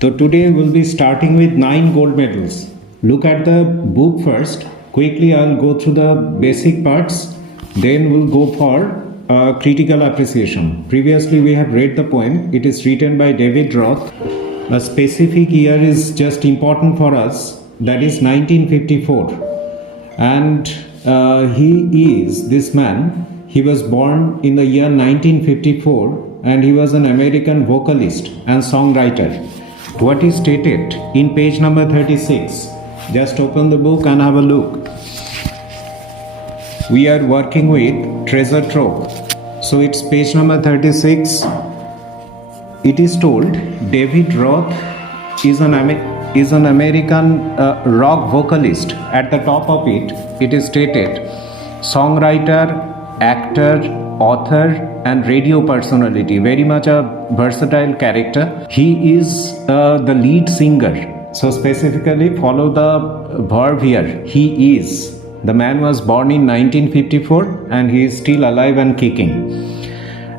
So today we'll be starting with 9 gold medals. Look at the book first. Quickly I'll go through the basic parts. Then we'll go for critical appreciation. Previously we have read the poem. It is written by David Roth. A specific year is just important for us. That is 1954. And this man, he was born in the year 1954 and he was an American vocalist and songwriter. What is stated in page number 36? Just open the book and have a look. We are working with treasure trove. So it's page number 36. It is told David Roth is an American rock vocalist. At the top of it, it is stated songwriter, actor, author and radio personality, very much a versatile character. He is the lead singer. So specifically follow the verb here. He is. The man was born in 1954 and he is still alive and kicking.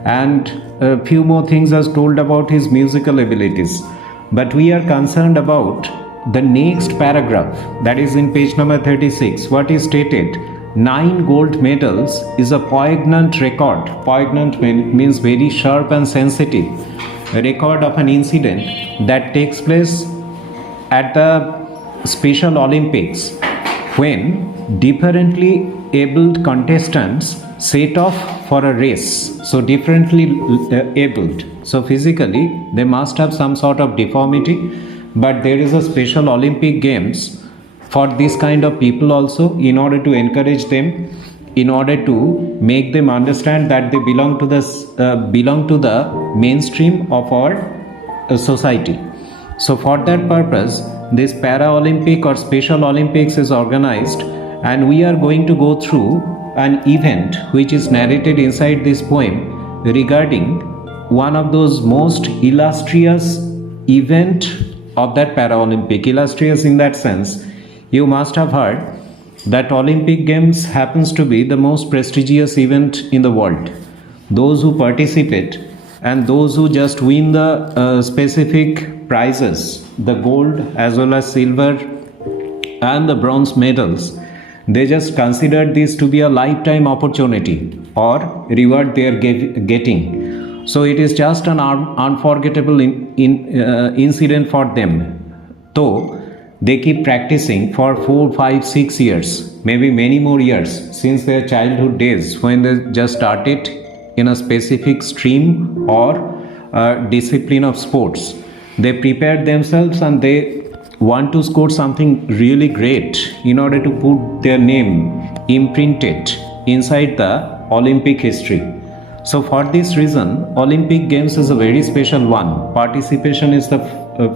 And a few more things are told about his musical abilities. But we are concerned about the next paragraph, that is in page number 36. What is stated? 9 gold medals is a poignant record. Poignant means very sharp and sensitive. A record of an incident that takes place at the Special Olympics when differently abled contestants set off for a race. So differently abled. So physically they must have some sort of deformity, but there is a Special Olympic Games for this kind of people also, in order to encourage them, in order to make them understand that they belong to the mainstream of our society. So for that purpose, this Paralympic or Special Olympics is organized, and we are going to go through an event which is narrated inside this poem regarding one of those most illustrious event of that Paralympic. Illustrious in that sense, you must have heard that Olympic Games happens to be the most prestigious event in the world. Those who participate and those who just win the specific prizes, the gold as well as silver and the bronze medals, they just consider this to be a lifetime opportunity or reward they are getting. So it is just an unforgettable incident for them. Though they keep practicing for 4, 5, 6 years, maybe many more years, since their childhood days when they just started in a specific stream or discipline of sports. They prepare themselves and they want to score something really great in order to put their name imprinted inside the Olympic history. So for this reason, Olympic Games is a very special one. Participation is the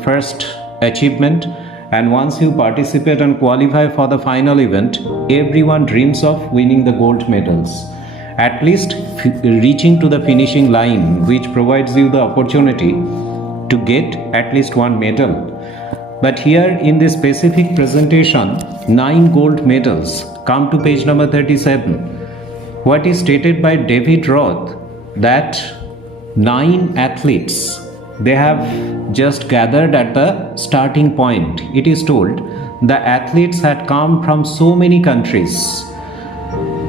first achievement, and once you participate and qualify for the final event, everyone dreams of winning the gold medals. At least reaching to the finishing line, which provides you the opportunity to get at least one medal. But here in this specific presentation, 9 gold medals. Come to page number 37. What is stated by David Roth, that 9 athletes, they have just gathered at the starting point. It is told the athletes had come from so many countries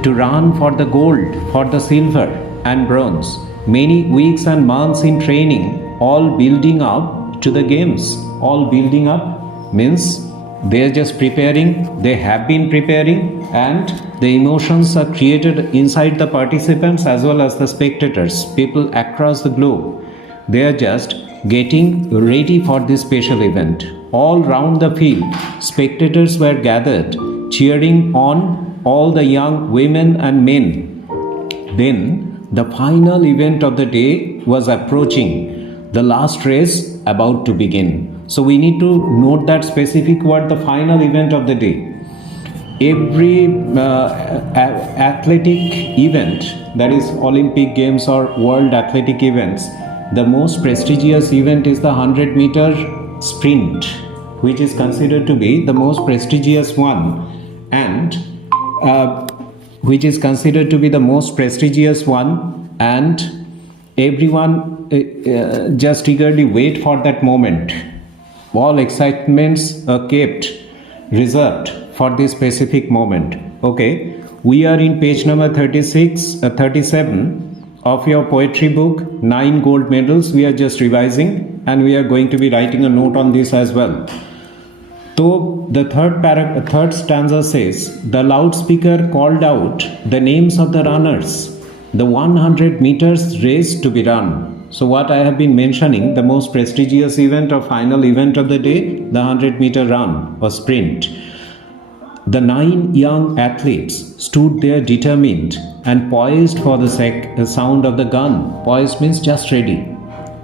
to run for the gold, for the silver and bronze. Many weeks and months in training, all building up to the games. All building up means they are just preparing, they have been preparing, and the emotions are created inside the participants as well as the spectators, people across the globe. They are just getting ready for this special event. All round the field, spectators were gathered, cheering on all the young women and men. Then the final event of the day was approaching, the last race about to begin. So we need to note that specific word, the final event of the day. Every athletic event, that is Olympic Games or World Athletic Events, the most prestigious event is the 100-meter sprint, which is considered to be the most prestigious one, and everyone just eagerly wait for that moment All excitements are kept reserved for this specific moment. Okay, we are in page number 37 of your poetry book, 9 gold medals. We are just revising and we are going to be writing a note on this as well. So the third stanza says, the loudspeaker called out the names of the runners, the 100 meters race to be run. So what I have been mentioning, the most prestigious event or final event of the day, the 100-meter run or sprint. The 9 young athletes stood there determined and poised for the sound of the gun. Poised means just ready,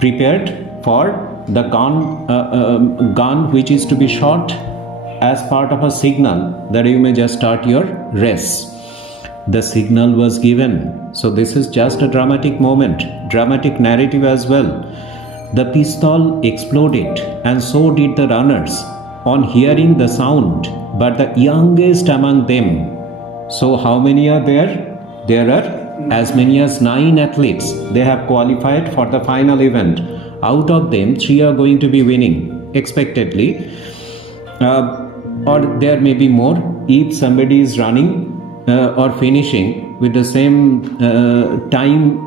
prepared for the gun which is to be shot as part of a signal that you may just start your race. The signal was given. So this is just a dramatic moment, dramatic narrative as well. The pistol exploded and so did the runners on hearing the sound, but the youngest among them. So how many are there? There are as many as 9 athletes. They have qualified for the final event. Out of them, 3 are going to be winning expectedly, or there may be more if somebody is running or finishing with the same time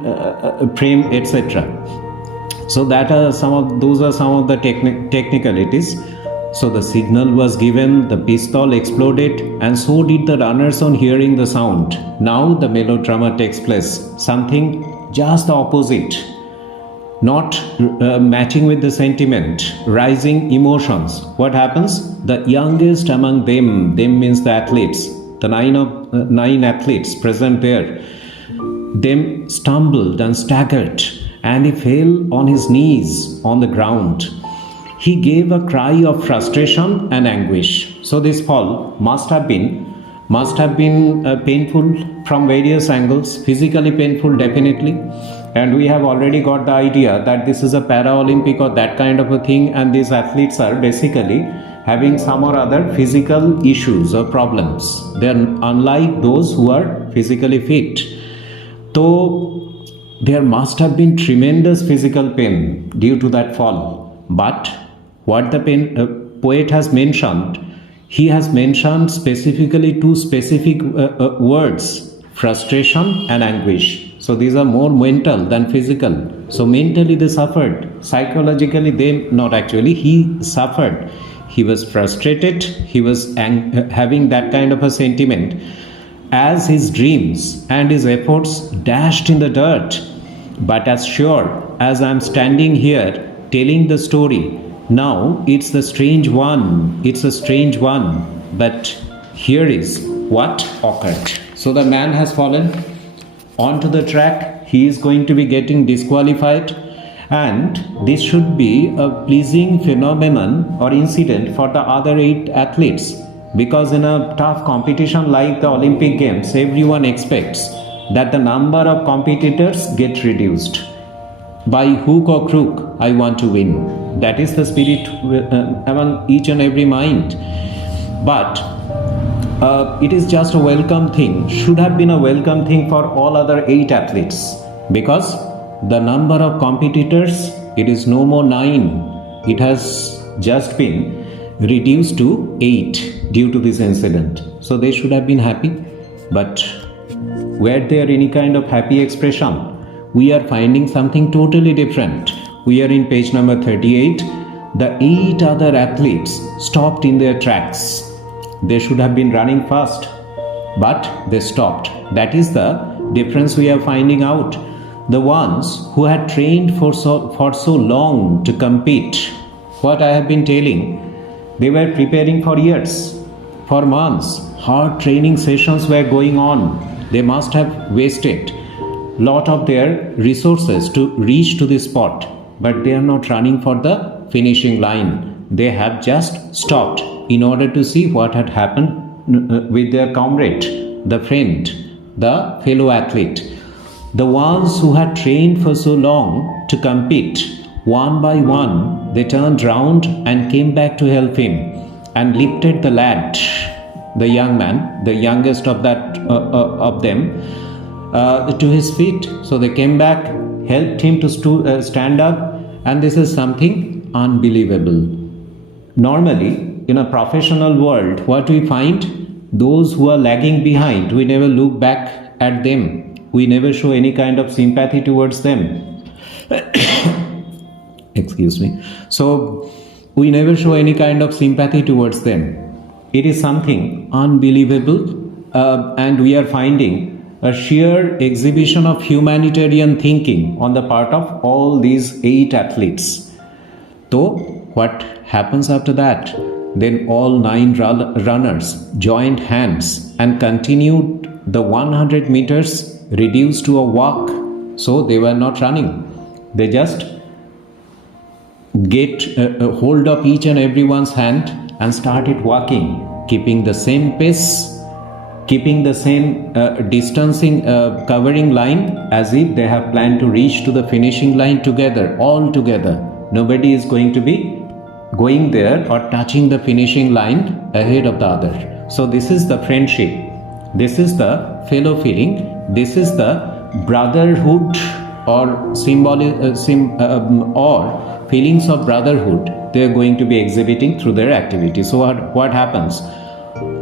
frame, etc. So those are some of the technicalities. So the signal was given, the pistol exploded, and so did the runners on hearing the sound. Now the melodrama takes place, something just the opposite, not matching with the sentiment, rising emotions. What happens? The youngest among them means the athletes, the 9 athletes present there, them stumbled and staggered, and he fell on his knees on the ground. He gave a cry of frustration and anguish. So this fall must have been painful from various angles, physically painful definitely, and we have already got the idea that this is a para-Olympic or that kind of a thing, and these athletes are basically having some or other physical issues or problems. They are unlike those who are physically fit. So there must have been tremendous physical pain due to that fall. But what the poet has mentioned, he has mentioned specifically 2 specific words, frustration and anguish. So these are more mental than physical. So mentally they suffered, psychologically he suffered. He was frustrated, he was having that kind of a sentiment as his dreams and his efforts dashed in the dirt. But as sure as I am standing here telling the story, now it's a strange one, but here is what occurred. So the man has fallen onto the track, he is going to be getting disqualified, and this should be a pleasing phenomenon or incident for the other 8 athletes, because in a tough competition like the Olympic Games, everyone expects that the number of competitors get reduced. By hook or crook, I want to win. That is the spirit among each and every mind. But it is just a welcome thing, should have been a welcome thing for all other 8 athletes, because the number of competitors, it is no more 9. It has just been reduced to 8 due to this incident. So they should have been happy. But were there any kind of happy expression? We are finding something totally different. We are in page number 38. The 8 other athletes stopped in their tracks. They should have been running fast, but they stopped. That is the difference we are finding out. The ones who had trained for so long to compete, what I have been telling, they were preparing for years, for months. Hard training sessions were going on. They must have wasted lot of their resources to reach to this spot, but they are not running for the finishing line. They have just stopped in order to see what had happened with their comrade, the friend, the fellow athlete. The ones who had trained for so long to compete, one by one, they turned round and came back to help him and lifted the lad, the young man, the youngest of them, to his feet. So they came back, helped him to stand up, and this is something unbelievable. Normally, in a professional world, what we find, those who are lagging behind, we never look back at them. We never show any kind of sympathy towards them. Excuse me. So, we never show any kind of sympathy towards them. It is something unbelievable, and we are finding a sheer exhibition of humanitarian thinking on the part of all these 8 athletes. So, what happens after that? Then all 9 runners joined hands and continued the 100 meters reduced to a walk. So, they were not running. They just get hold of each and everyone's hand and started walking, keeping the same pace, keeping the same distancing covering line, as if they have planned to reach to the finishing line together, all together. Nobody is going to be going there or touching the finishing line ahead of the other. So this is the friendship, this is the fellow feeling, this is the brotherhood or or feelings of brotherhood they are going to be exhibiting through their activity. So what happens?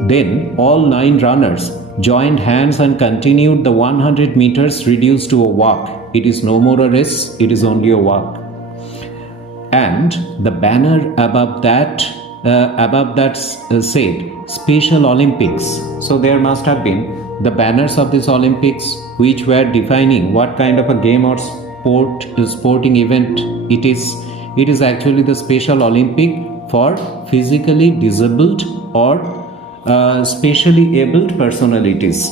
Then all 9 runners joined hands and continued the 100 meters reduced to a walk. It is no more a race, it is only a walk. And the banner above that said Special Olympics. So there must have been the banners of this Olympics which were defining what kind of a game or sporting event it is. It is actually the Special Olympic for physically disabled or specially abled personalities.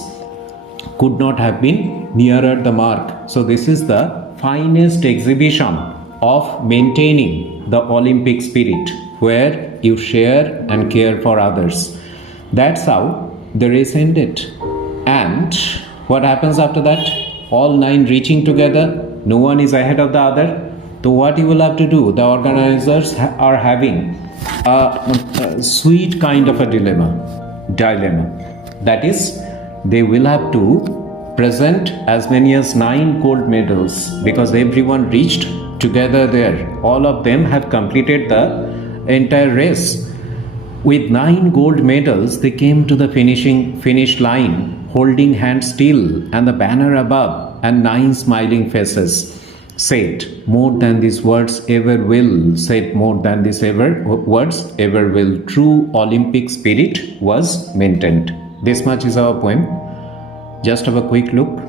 Could not have been nearer the mark. So this is the finest exhibition of maintaining the Olympic spirit, where you share and care for others. That's how the race ended. And what happens after that? All 9 reaching together, no one is ahead of the other. So what you will have to do, the organizers are having a sweet kind of a dilemma. That is, they will have to present as many as 9 gold medals, because everyone reached together there. All of them have completed the entire race. With 9 gold medals, they came to the finish line, holding hands still, and the banner above, and 9 smiling faces. Said more than these words ever will. Said more than these words ever will. True Olympic spirit was maintained. This much is our poem. Just have a quick look.